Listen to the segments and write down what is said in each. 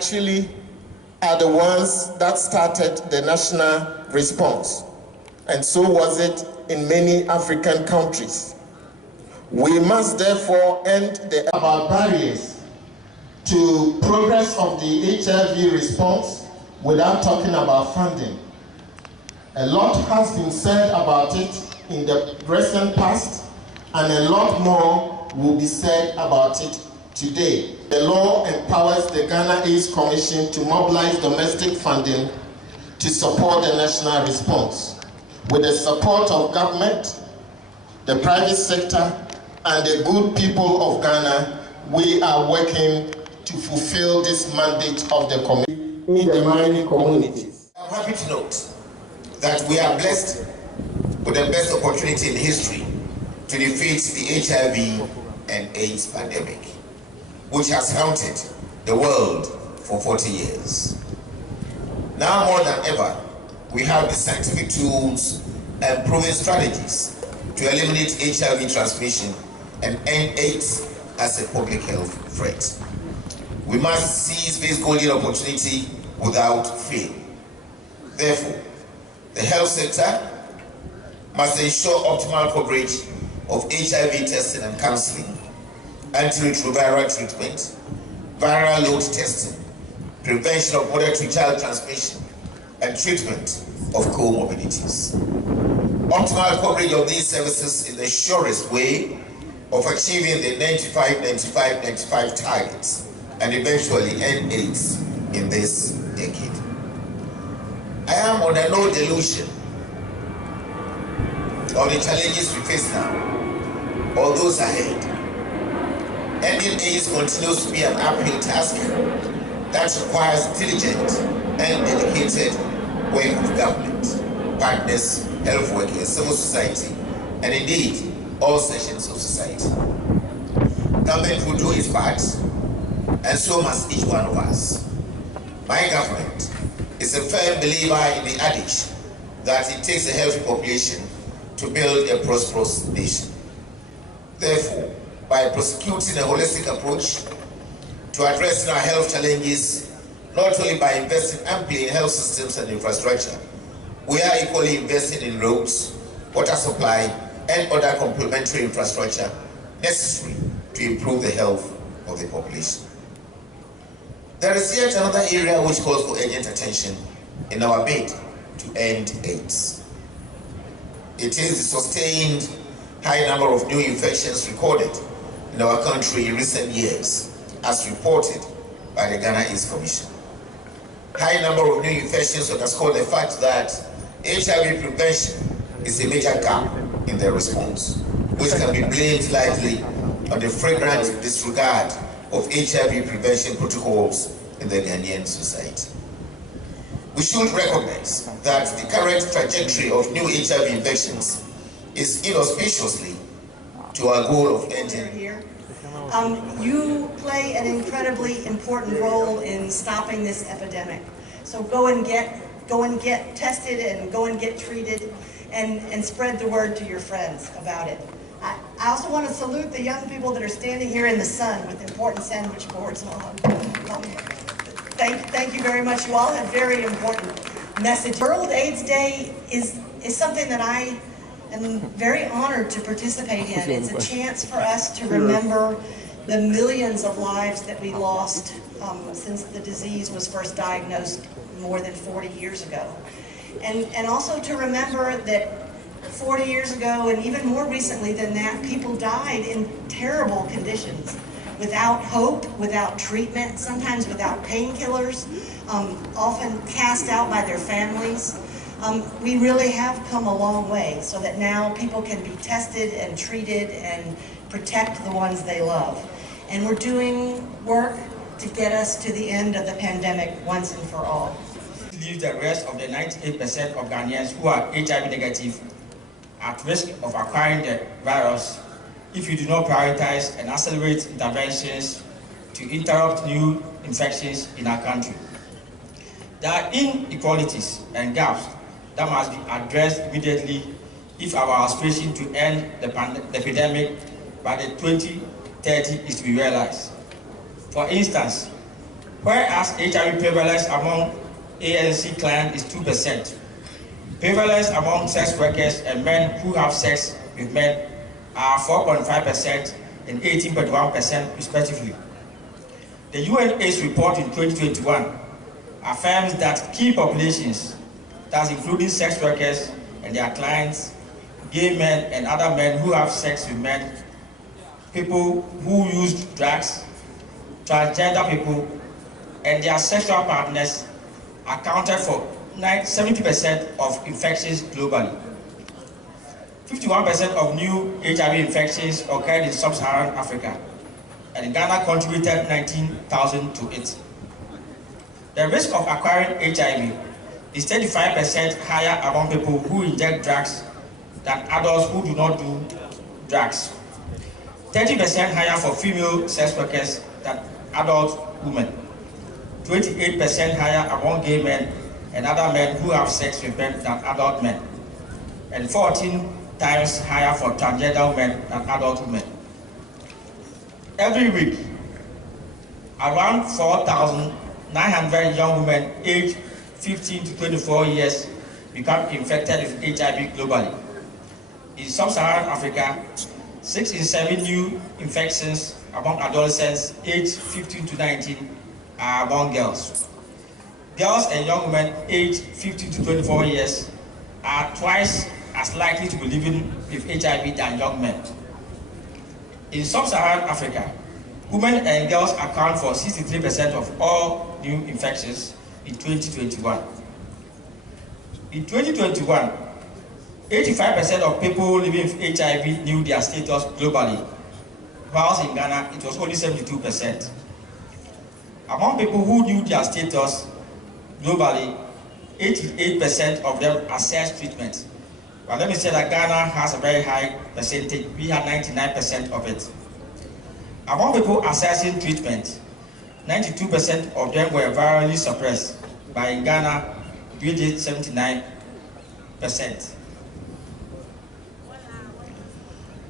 actually are the ones that started the national response, and so was it in many African countries. We must therefore end about barriers to progress of the HIV response without talking about funding. A lot has been said about it in the recent past, and a lot more will be said about it today. The law empowers the Ghana AIDS Commission to mobilize domestic funding to support the national response. With the support of government, the private sector, and the good people of Ghana, we are working to fulfill this mandate of the community in the mining communities. I'm happy to note that we are blessed with the best opportunity in history to defeat the HIV and AIDS pandemic, which has haunted the world for 40 years. Now more than ever, we have the scientific tools and proven strategies to eliminate HIV transmission and end AIDS as a public health threat. We must seize this golden opportunity without fear. Therefore, the health sector must ensure optimal coverage of HIV testing and counseling, antiretroviral treatment, viral load testing, prevention of mother-to-child transmission, and treatment of comorbidities. Optimal coverage of these services is the surest way of achieving the 95-95-95 targets and eventually end AIDS in this decade. I am under no delusion of the challenges we face now or those ahead. Ending AIDS continues to be an uphill task that requires diligent and dedicated work of government, partners, health workers, civil society, and indeed all sections of society. Government will do its part, and so must each one of us. My government is a firm believer in the adage that it takes a healthy population to build a prosperous nation. Therefore, by prosecuting a holistic approach to addressing our health challenges, not only by investing amply in health systems and infrastructure, we are equally investing in roads, water supply, and other complementary infrastructure necessary to improve the health of the population. There is yet another area which calls for urgent attention in our bid to end AIDS. It is the sustained high number of new infections recorded in our country in recent years, as reported by the Ghana AIDS Commission. High number of new infections underscore the fact that HIV prevention is a major gap in their response, which can be blamed lightly on the flagrant disregard of HIV prevention protocols in the Ghanaian society. We should recognize that the current trajectory of new HIV infections is inauspiciously to our goal of ending. You play an incredibly important role in stopping this epidemic. So go and get tested and go and get treated and spread the word to your friends about it. I also want to salute the young people that are standing here in the sun with important sandwich boards on. Thank you very much. You all have very important messages. World AIDS Day is something that I am very honored to participate in. It's a chance for us to remember the millions of lives that we lost since the disease was first diagnosed more than 40 years ago. And also to remember that 40 years ago, and even more recently than that, people died in terrible conditions, without hope, without treatment, sometimes without painkillers, often cast out by their families. We really have come a long way so that now people can be tested and treated and protect the ones they love. And we're doing work to get us to the end of the pandemic once and for all. Leave the rest of the 98% of Ghanaians who are HIV negative at risk of acquiring the virus if you do not prioritize and accelerate interventions to interrupt new infections in our country. There are inequalities and gaps that must be addressed immediately if our aspiration to end the epidemic by the 2030 is to be realized. For instance, Whereas HIV prevalence among ANC clients is 2%. Prevalence among sex workers and men who have sex with men are 4.5% and 18.1% respectively. The UN-AIDS report in 2021 affirms that key populations, that's including sex workers and their clients, gay men and other men who have sex with men, people who use drugs, transgender people, and their sexual partners accounted for 70% of infections globally. 51% of new HIV infections occurred in sub-Saharan Africa, and Ghana contributed 19,000 to it. The risk of acquiring HIV is 35% higher among people who inject drugs than adults who do not do drugs. 30% higher for female sex workers than adult women. 28% higher among gay men and other men who have sex with men than adult men. And 14 times higher for transgender women than adult women. Every week, around 4,900 young women aged 15 to 24 years become infected with HIV globally. In sub-Saharan Africa, 6 in 7 new infections among adolescents aged 15 to 19 are among girls. Girls and young women aged 15 to 24 years are twice as likely to be living with HIV than young men. In sub-Saharan Africa, women and girls account for 63% of all new infections in 2021. In 2021, 85% of people living with HIV knew their status globally, whilst in Ghana it was only 72%. Among people who knew their status globally, 88% of them accessed treatment. But let me say that Ghana has a very high percentage. We had 99% of it. Among people accessing treatment, 92% of them were virally suppressed. But in Ghana, we did 79%.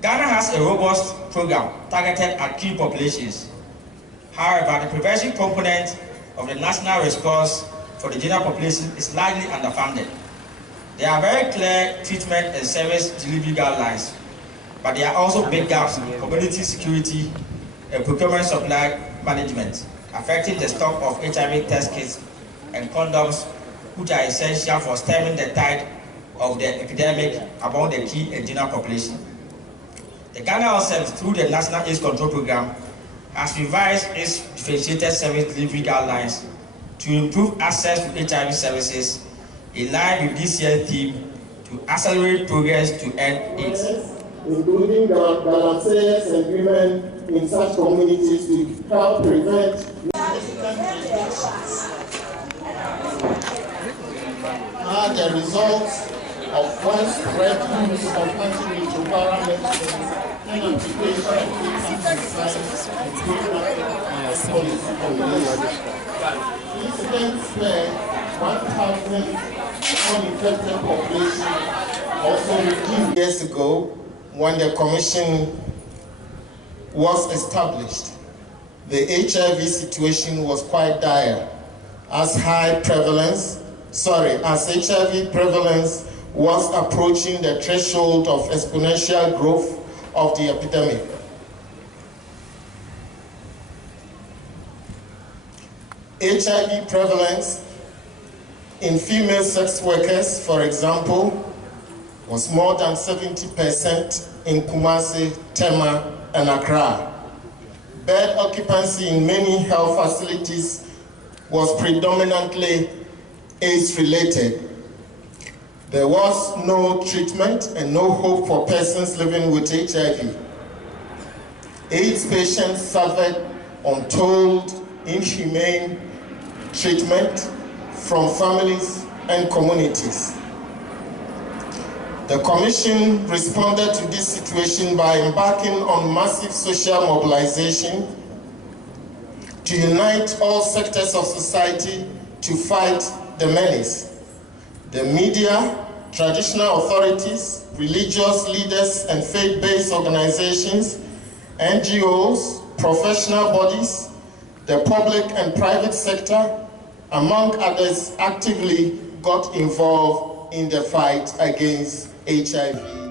Ghana has a robust program targeted at key populations. However, the prevention component of the national response for the general population is largely underfunded. There are very clear treatment and service delivery guidelines, but there are also big gaps in community security and procurement supply management, affecting the stock of HIV test kits and condoms, which are essential for stemming the tide of the epidemic among the key and general population. The Ghana Health Service, through the National AIDS Control Program, has revised its differentiated service delivery guidelines to improve access to HIV services in line with this year's theme to accelerate progress to end AIDS. Including Galaxias and women in such communities to help prevent are the results of widespread use of antiretroviral medicines and application of incidents where 1,000 uninfected population also reduced. Years ago, when the commission was established, the HIV situation was quite dire, as HIV prevalence was approaching the threshold of exponential growth of the epidemic. HIV prevalence in female sex workers, for example, was more than 70% in Kumasi, Tema, and Accra. Bed occupancy in many health facilities was predominantly AIDS-related. There was no treatment and no hope for persons living with HIV. AIDS patients suffered untold, inhumane treatment from families and communities. The Commission responded to this situation by embarking on massive social mobilization to unite all sectors of society to fight the menace. The media, traditional authorities, religious leaders and faith-based organizations, NGOs, professional bodies, The public and private sector, among others, actively got involved in the fight against HIV.